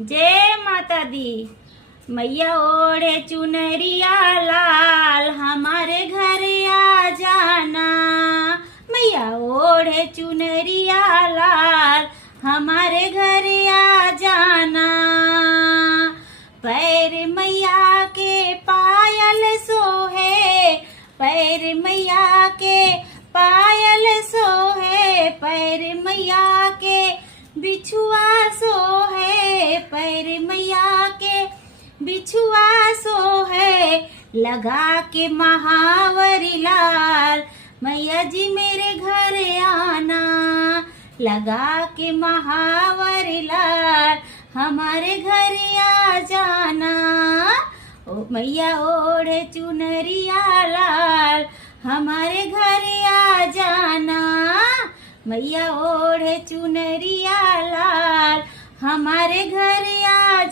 जय माता दी। मैया ओढ़े चुनरिया लाल, हमारे घर आ जाना। मैया ओढ़े चुनरिया लाल, हमारे घर आ जाना। पैर मैया के पायल सोहे, पैर मैया के पायल सोहे, पैर मैया के बिछुआ सोहे, पैर मैया के बिछुआ सोहे। लगा के महावरी लाल, मैया जी मेरे घर आना। लगा के महावरी लाल, हमारे घर आ जाना। ओ मैया ओढ़े चुनरिया लाल, हमारे घर आ जाना। मैया ओढ़े चुनरिया लाल, हमारे घर आ